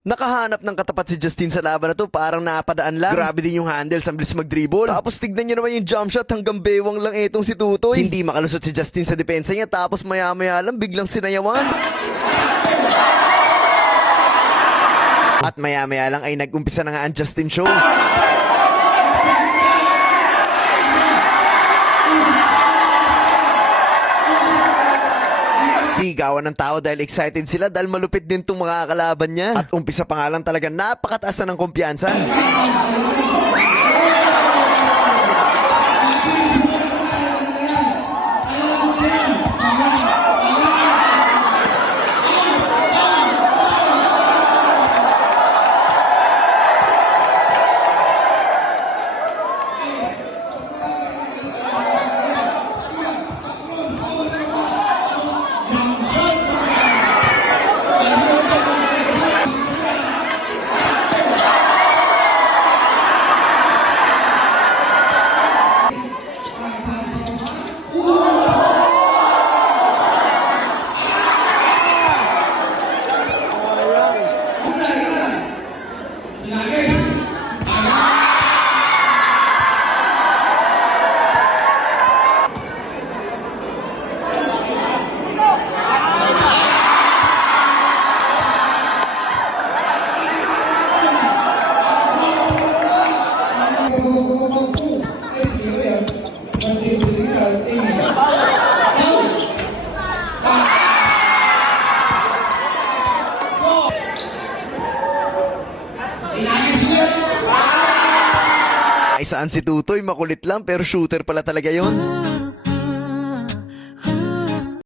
Nakahanap ng katapat si Justin sa laban na to, parang napadaan lang. Grabe din yung handles, ang bilis mag-dribble. Tapos tignan nyo naman yung jump shot, hanggang bewang lang itong si Tutoy. Hindi makalusot si Justin sa depensa niya, tapos maya-maya lang biglang sinayawan. At maya-maya lang ay nag-umpisa na nga ang Justin show. Sigawan ng tao dahil excited sila dahil malupit din itong mga kalaban niya. At umpisa pa nga lang talaga napakataas na ng kumpiyansa. Ay saan si Tutoy, makulit lang pero shooter pala talaga yon.